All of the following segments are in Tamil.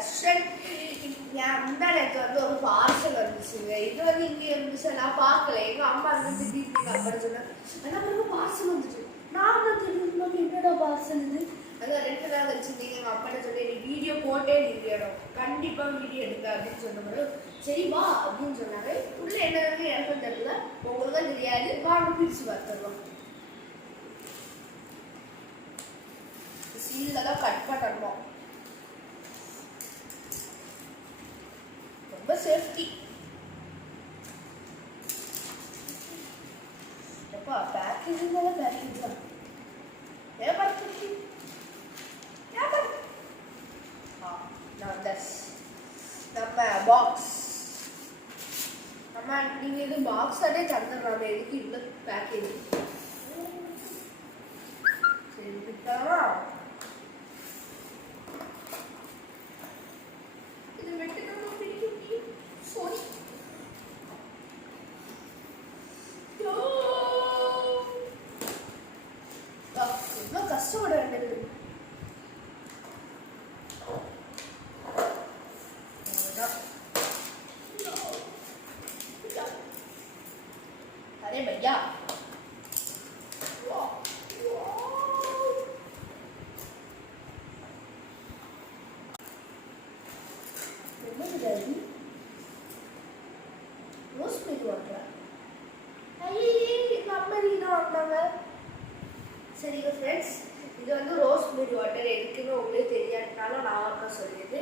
தர்ஷன் முந்தா நேற்று வந்து ஒரு பார்சல் வந்துச்சுங்க. இது வந்து இங்கே இருந்துச்சு, நான் பார்க்கல. எங்கள் அம்மா வந்து திடீர்னு அப்படி சொன்னாங்க, ஆனால் பிறகு பார்சல் வந்துச்சு. நாங்கள் திடீர்னு என்னடா பார்சல் இது? அதான் 2 நாள் வச்சுருந்தீங்க. எங்கள் அம்மாட்ட சொல்லி நீ வீடியோ போட்டே நிற்கணும், கண்டிப்பாக வீடியோ எடுக்க அப்படின்னு சொன்ன பிறகு சரி வா அப்படின்னு சொன்னாங்க. உள்ளே என்ன எனக்கும் தெரியல, உங்களுக்கும் தெரியாது. வாங்க பிரித்து பார்த்துருவோம். சீலெல்லாம் கட் பண்ணணும், ரொம்ப சேஃப்டி. எப்பா பேக்கேஜிங் பேக்கேஜ் தான் நம்ம பாக்ஸ் நம்ம நீங்கள் இது பாக்ஸ் அதே தந்துடுறாங்க. எதுக்கு இவ்வளோ பேக்கேஜ்? சரி விட்டாமா இது வெட்டுக்கணும் பிடிக்கும். சாரி எவ்வளோ கஷ்டப்பட வேண்டியது. अरे भैया சரிங்க ஃப்ரெண்ட்ஸ், இது வந்து ரோஸ்மெரி வாட்டர் எதுக்குன்னு உங்களுக்கு தெரியாதுனாலும் நான் வந்து சொல்லியது.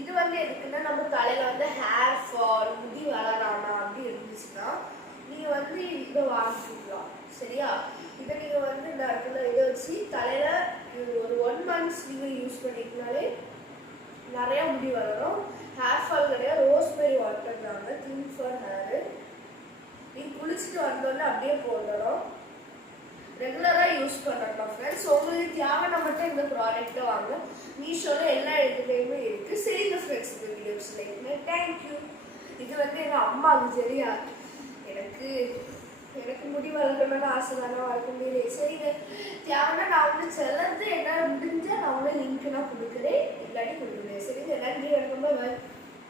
இது வந்து எதுக்குன்னா நம்ம தலையில் வந்து ஹேர் ஃபால், முடி வளரானா அப்படி இருந்துச்சுன்னா நீங்கள் வந்து இதை வாங்கிக்கலாம். சரியா? இதை நீங்கள் வந்து இந்த இடத்துல இதை வச்சு தலையில் ஒரு 1 month நீங்கள் யூஸ் பண்ணிக்கனாலே நிறையா முடி வளரும். ஹேர் ஃபால் கிடையாது, ரோஸ்மெரி வாட்டர் தாங்க, தின் ஃபார் ஹேரு. நீங்கள் குளிச்சுட்டு வந்தோடனே அப்படியே போடணும், ரெகுலராக யூஸ் பண்ணலாம் ஃப்ரெண்ட்ஸ். உங்களுக்கு தேவைன்னா மட்டும் இந்த ப்ராடக்ட்டை வாங்க. மீஷோவில் எல்லா இடத்துலையுமே இருக்குது. சரிங்க ஃப்ரெண்ட்ஸ், இந்த வீடியோஸ் லைக் தேங்க்யூ. இது வந்து எங்கள் அம்மாவுக்கு சரியா, எனக்கு முடி வளர்க்கணும்னு ஆசை தானே, வளர்க்க முடியல. சரிங்க, தேவைன்னா நான் வந்து சிலது என்னால் முடிஞ்சால் நான் வந்து லிங்க் நான் கொடுக்குறேன், இல்லாட்டி கொடுக்குறேன். சரிங்க, நன்றி, வணக்கம், பாய்.